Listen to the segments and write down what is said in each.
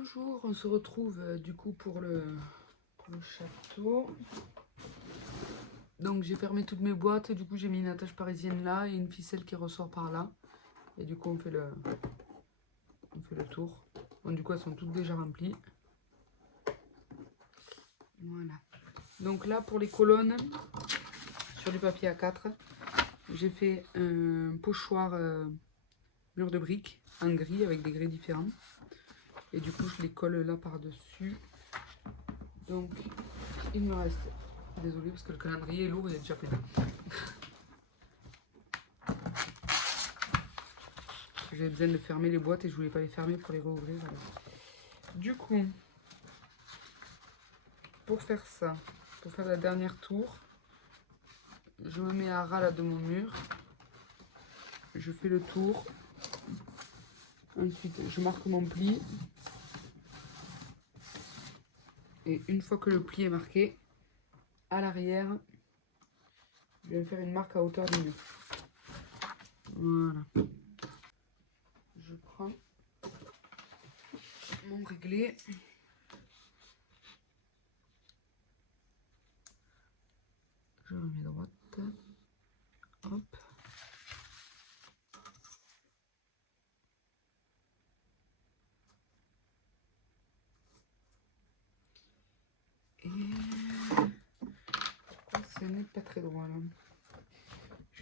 Bonjour, on se retrouve du coup pour le château. Donc j'ai fermé toutes mes boîtes, du coup j'ai mis une attache parisienne là et une ficelle qui ressort par là. Et du coup on fait le tour. Bon, du coup elles sont toutes déjà remplies. Voilà. Donc là pour les colonnes, sur du papier A4, j'ai fait un pochoir mur de briques en gris avec des gris différents. Et du coup je les colle là par dessus. Donc il me reste, désolé parce que le calendrier est lourd, il est déjà plein. J'avais besoin de fermer les boîtes et je voulais pas les fermer pour les rouvrir. Du coup, pour faire ça, pour faire la dernière tour, je me mets à ras là de mon mur. Je fais le tour. Ensuite, je marque mon pli. Et une fois que le pli est marqué, à l'arrière, je vais faire une marque à hauteur du mur. Voilà. Je prends mon réglé. Je remets droite. Hop. Et ce n'est pas très droit là.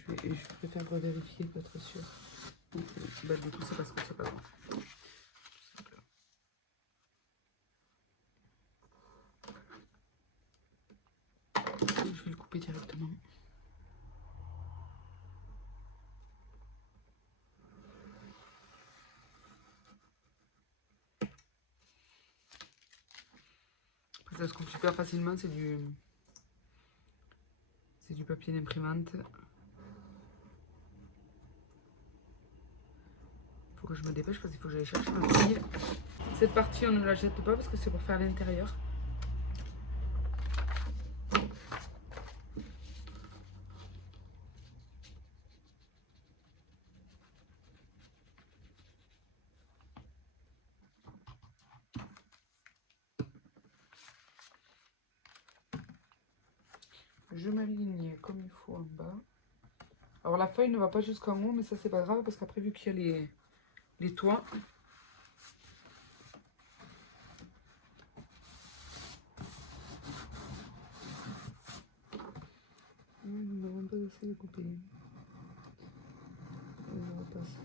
Je préfère revérifier pour être sûr. Bah, du coup, c'est parce que c'est pas droit. Je vais le couper directement. Ça se coupe super facilement, c'est du papier d'imprimante. Il faut que je me dépêche parce qu'il faut que j'aille chercher ma fille. Cette partie, on ne la jette pas parce que c'est pour faire l'intérieur. Je m'aligne comme il faut en bas. Alors la feuille ne va pas jusqu'en haut, mais ça c'est pas grave parce qu'après vu qu'il y a les toits, nous n'avons pas essayé de couper. On repasse.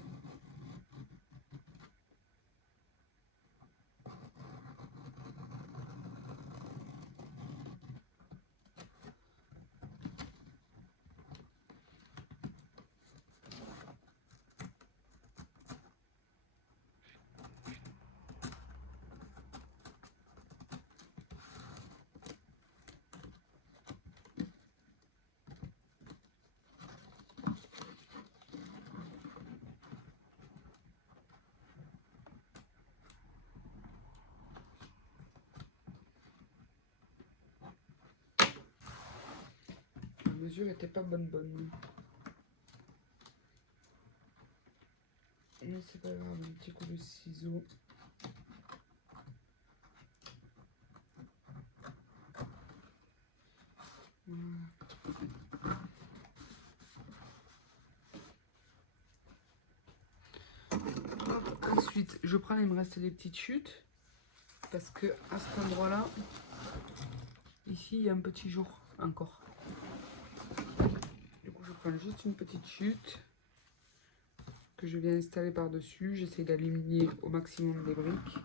La mesure était pas bonne. Mais c'est pas grave, un petit coup de ciseau. Ensuite, je prends, il me reste des petites chutes. Parce que à cet endroit-là, ici, il y a un petit jour encore. Du coup, je prends juste une petite chute que je viens installer par-dessus. J'essaie d'aligner au maximum les briques.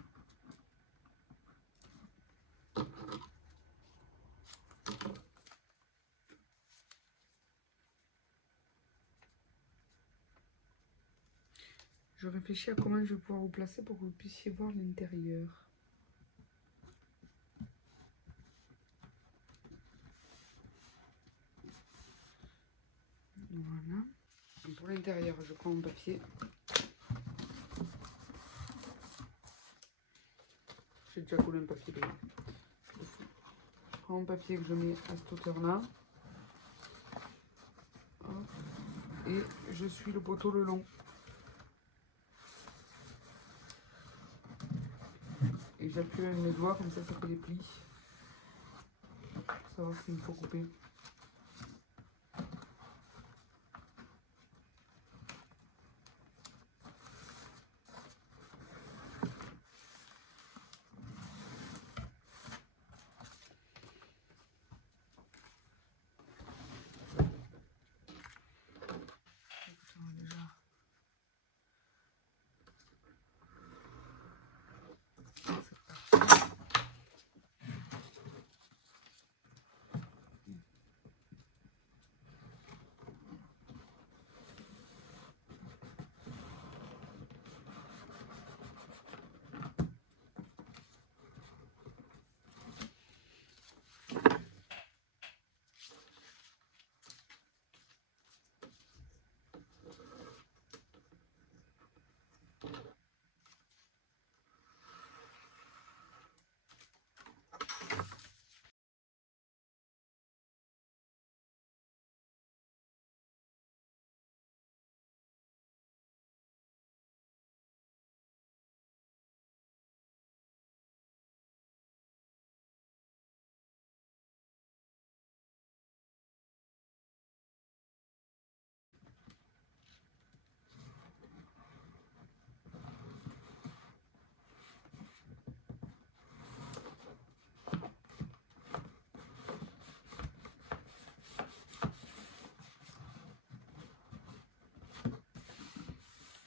Je réfléchis à comment je vais pouvoir vous placer pour que vous puissiez voir l'intérieur. Voilà. Et pour l'intérieur, je prends mon papier. J'ai déjà collé un papier de... Je prends mon papier que je mets à cette hauteur-là. Et je suis le poteau le long. Et J'appuie avec mes doigts, comme ça fait des plis. Pour savoir ce qu'il me faut couper.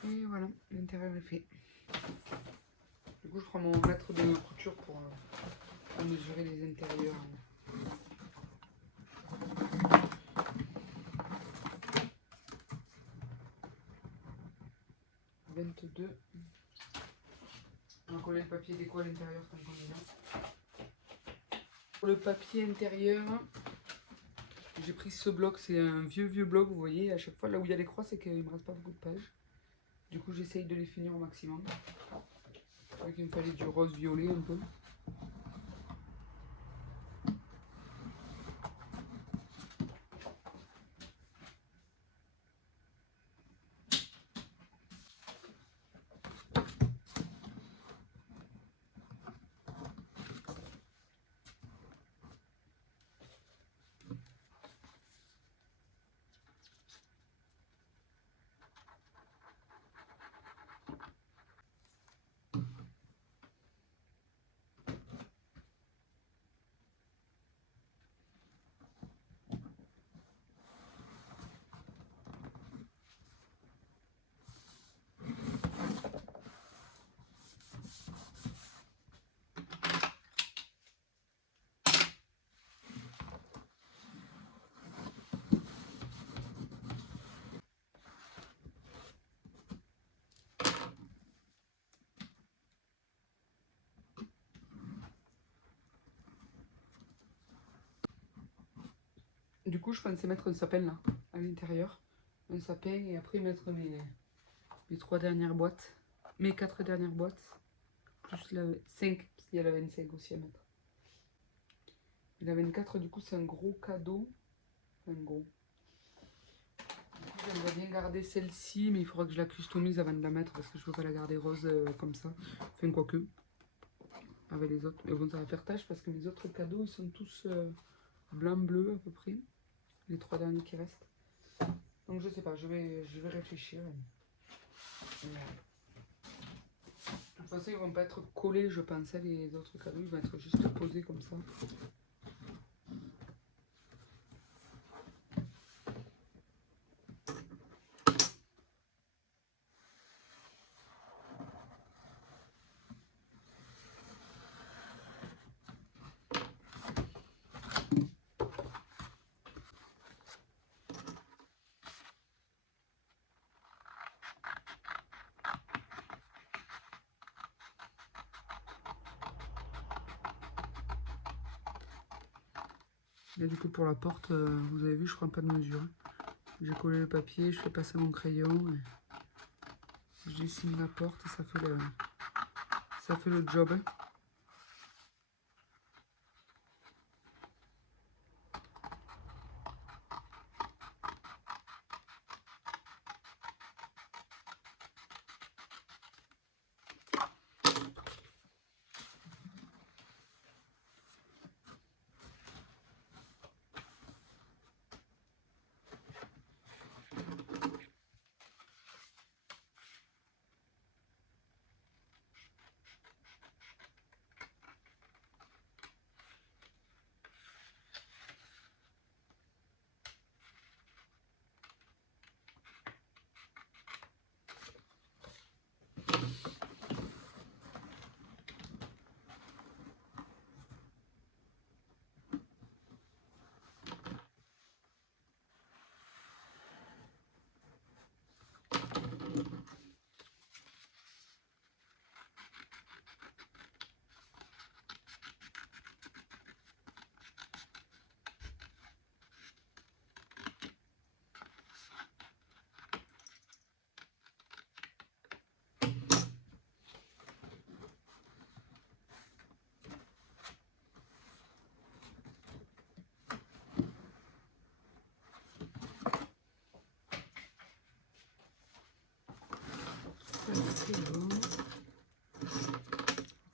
Et voilà, l'intérieur est fait. Du coup, je prends mon mètre de couture pour mesurer les intérieurs. 22. On va coller le papier déco à l'intérieur comme on est là. Pour le papier intérieur, j'ai pris ce bloc, c'est un vieux bloc, vous voyez, à chaque fois là où il y a les croix, c'est qu'il ne me reste pas beaucoup de pages. Du coup, j'essaye de les finir au maximum. Donc, il me fallait du rose violet un peu. Du coup, je pensais mettre un sapin là, à l'intérieur. Un sapin et après mettre mes 3 dernières boîtes. Mes 4 dernières boîtes. Plus la 5, parce qu'il y a la 25 aussi à mettre. Et la 24, du coup, c'est un gros cadeau. Un gros. Du coup, j'aimerais bien garder celle-ci, mais il faudra que je la customise avant de la mettre parce que je ne veux pas la garder rose comme ça. Enfin, quoique. Avec les autres. Mais bon, ça va faire tâche parce que mes autres cadeaux, ils sont tous blanc-bleu à peu près. Les 3 derniers qui restent. Donc, je sais pas, je vais réfléchir. De toute façon, ils vont pas être collés, je pensais, les autres cadeaux. Ils vont être juste posés comme ça. Là, du coup, pour la porte, vous avez vu, je prends pas de mesure. J'ai collé le papier, je fais passer mon crayon. Et je dessine la porte et ça fait le job.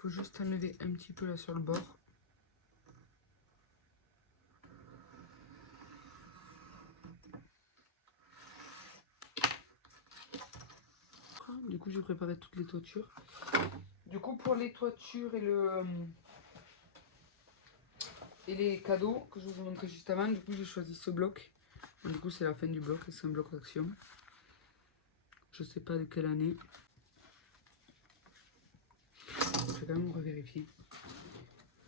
faut juste enlever un petit peu là sur le bord. Du coup, j'ai préparé toutes les toitures. Du coup, pour les toitures et les cadeaux que je vous ai montré juste avant, du coup, j'ai choisi ce bloc. Du coup, c'est la fin du bloc, c'est un bloc d'action. Je sais pas de quelle année. Je vais quand même revérifier.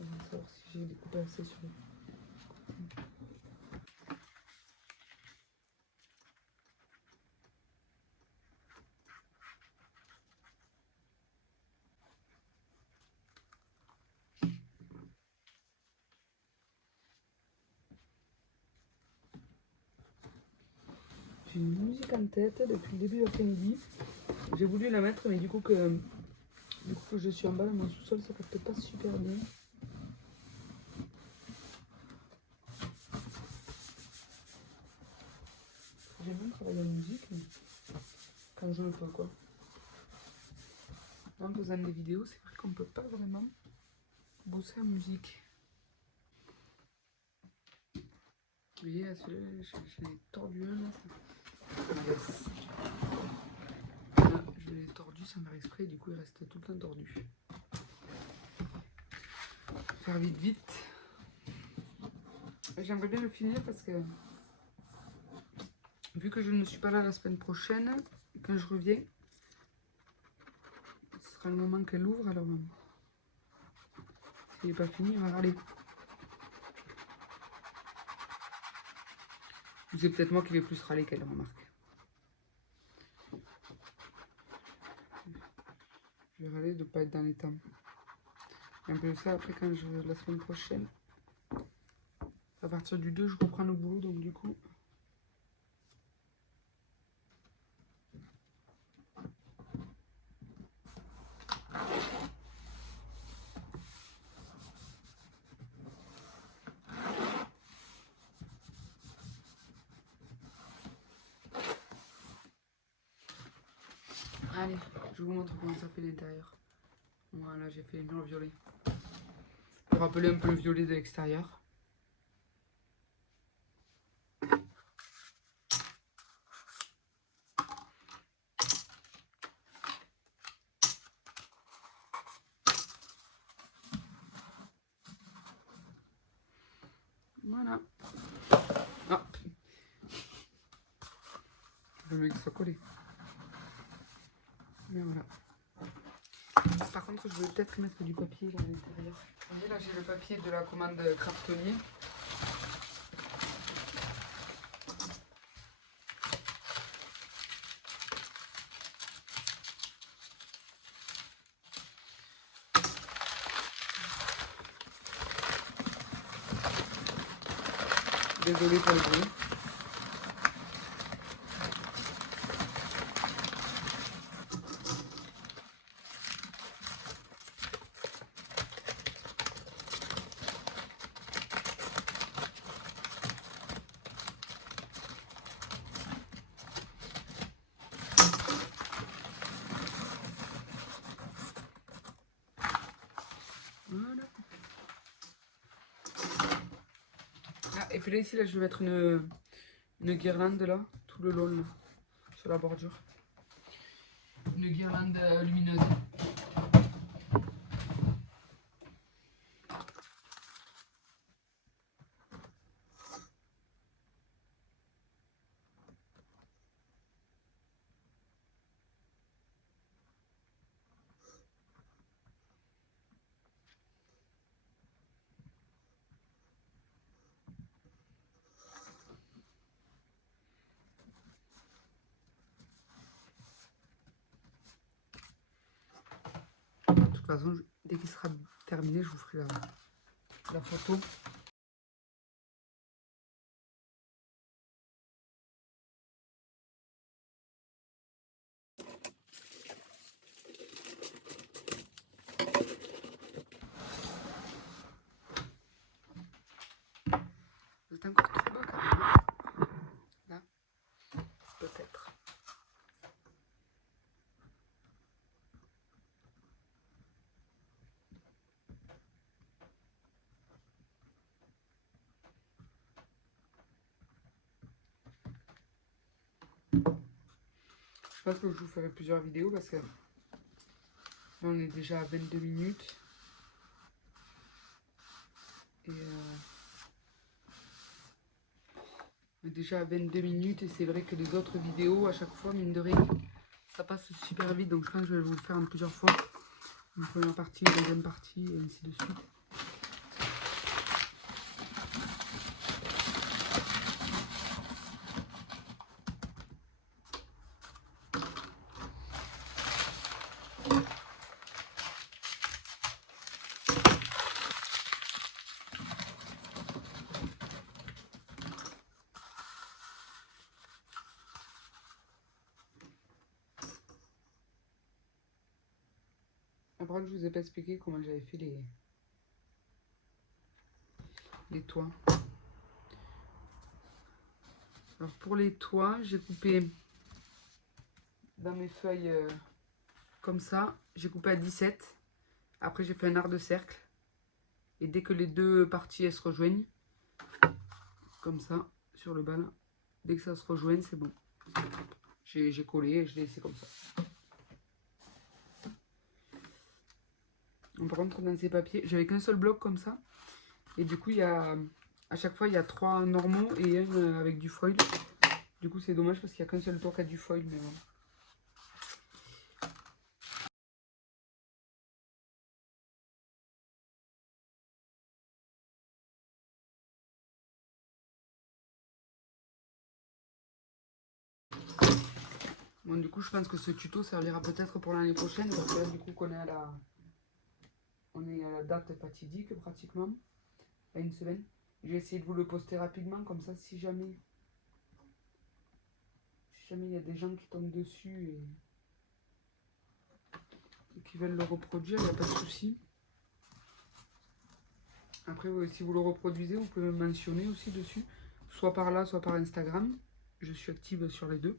On va savoir si j'ai découpé assez sur le... J'ai une musique en tête depuis le début de l'après-midi. J'ai voulu la mettre, mais du coup que je suis en bas dans mon sous-sol, ça capte pas super bien. J'aime bien travailler la musique, mais quand je le peux, quoi. En faisant des vidéos, c'est vrai qu'on peut pas vraiment bosser en musique. Vous voyez, là, celui-là, je l'ai tordu un, là. Là, je l'ai tordu sans faire exprès, du coup, il reste tout le temps tordu. Faire vite, vite. J'aimerais bien le finir parce que, vu que je ne suis pas là la semaine prochaine, quand je reviens, ce sera le moment qu'elle ouvre, alors s'il n'est pas fini, il va râler. C'est peut-être moi qui vais plus râler qu'elle, remarque. Je vais râler de ne pas être dans les temps. Un peu ça, après, la semaine prochaine, à partir du 2, je reprends le boulot, donc du coup... Allez, je vous montre comment ça fait l'intérieur. Voilà, j'ai fait les murs violets. Pour rappeler un peu le violet de l'extérieur. Voilà. Hop. Je veux que ça soit collé. Mais voilà. Par contre, je vais peut-être mettre du papier là à l'intérieur. Vous voyez, là, j'ai le papier de la commande Craftelier. Désolée pour le bruit. Voilà. Ah, et puis là, ici, là, je vais mettre une guirlande là, tout le long, là, sur la bordure. Une guirlande lumineuse. De toute façon, dès qu'il sera terminé, je vous ferai la photo. Vous êtes encore trop bas quand même. Là, peut-être. pense que je vous ferai plusieurs vidéos parce que là on est déjà à 22 minutes. Et on est déjà à 22 minutes et c'est vrai que les autres vidéos, à chaque fois, mine de rien, ça passe super vite. Donc je pense que je vais vous le faire en plusieurs fois. Une première partie, une deuxième partie et ainsi de suite. Après, je vous ai pas expliqué comment j'avais fait les toits. Alors pour les toits, j'ai coupé dans mes feuilles comme ça. J'ai coupé à 17. Après, j'ai fait un arc de cercle. Et dès que les deux parties elles se rejoignent, comme ça, sur le bas là, dès que ça se rejoigne, c'est bon. J'ai collé et je l'ai laissé comme ça. Donc, par contre, dans ces papiers, j'avais qu'un seul bloc comme ça. Et du coup, à chaque fois, il y a 3 normaux et un avec du foil. Du coup, c'est dommage parce qu'il n'y a qu'un seul toit qui a du foil, mais bon. Bon, du coup, je pense que ce tuto servira peut-être pour l'année prochaine parce que là, du coup, on est à la date fatidique pratiquement, à une semaine. J'ai essayé de vous le poster rapidement, comme ça, si jamais il y a des gens qui tombent dessus et qui veulent le reproduire, il n'y a pas de souci. Après, si vous le reproduisez, vous pouvez me mentionner aussi dessus, soit par là, soit par Instagram. Je suis active sur les deux.